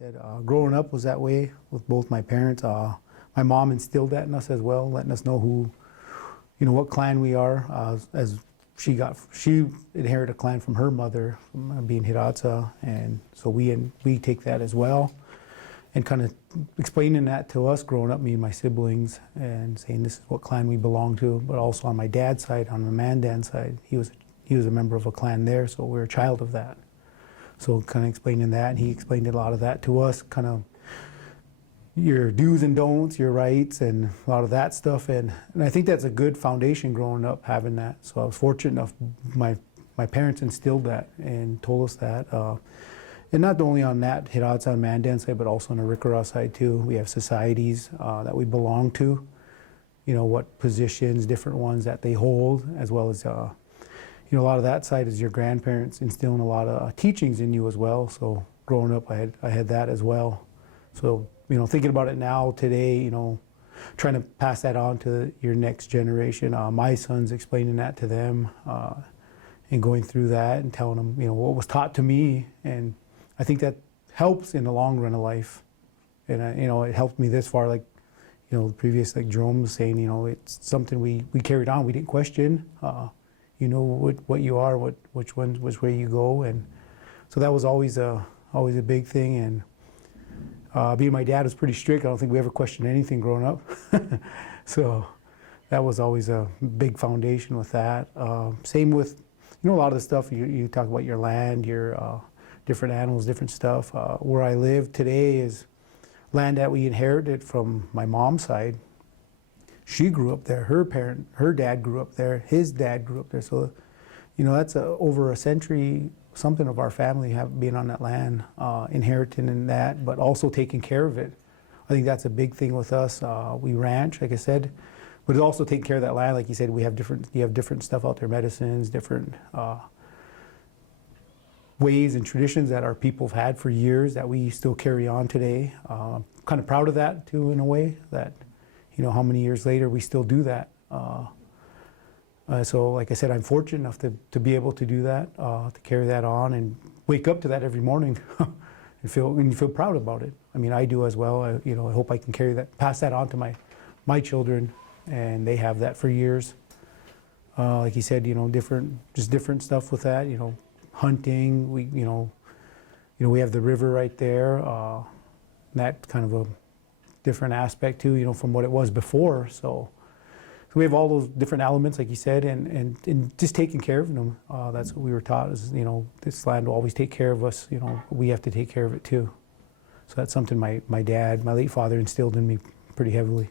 said, growing up was that way with both my parents. My mom instilled that in us as well, letting us know who, what clan we are. As she inherited a clan from her mother, from being Hidatsa, and so we take that as well, and kind of explaining that to us growing up, me and my siblings, and saying this is what clan we belong to. But also on my dad's side, on my Mandan side, he was a member of a clan there, so we're a child of that. So kind of explaining that, and he explained a lot of that to us, kind of your do's and don'ts, your rights, and a lot of that stuff. And I think that's a good foundation growing up, having that. So I was fortunate enough, my parents instilled that and told us that. And not only on that Hidatsa and Mandan side, but also on the Arikara side too. We have societies that we belong to, what positions, different ones that they hold, as well as a lot of that side is your grandparents instilling a lot of teachings in you as well. So growing up, I had that as well. So, thinking about it now, today, trying to pass that on to your next generation. My son's explaining that to them and going through that and telling them, what was taught to me. And I think that helps in the long run of life. And, it helped me this far, like, the previous, like Jerome was saying, it's something we carried on. We didn't question. You know what you are, which way you go, and so that was always a big thing. And being my dad was pretty strict. I don't think we ever questioned anything growing up, so that was always a big foundation with that. Same with a lot of the stuff you talk about, your land, your different animals, different stuff. Where I live today is land that we inherited from my mom's side. She grew up there. Her dad grew up there. His dad grew up there. So, that's over a century, something of our family being on that land, inheriting in that, but also taking care of it. I think that's a big thing with us. We ranch, like I said, but it's also taking care of that land. Like you said, you have different stuff out there, medicines, different ways and traditions that our people have had for years that we still carry on today. Kind of proud of that too, in a way, that how many years later we still do that. So like I said, I'm fortunate enough to be able to do that, to carry that on and wake up to that every morning and feel proud about it. I mean, I do as well. I hope I can pass that on to my children, and they have that for years. Like you said, different stuff with that, hunting. We have the river right there. That kind of a different aspect too, from what it was before. So we have all those different elements, like you said, and just taking care of them. That's what we were taught is, this land will always take care of us. We have to take care of it too. So that's something my dad, my late father, instilled in me pretty heavily.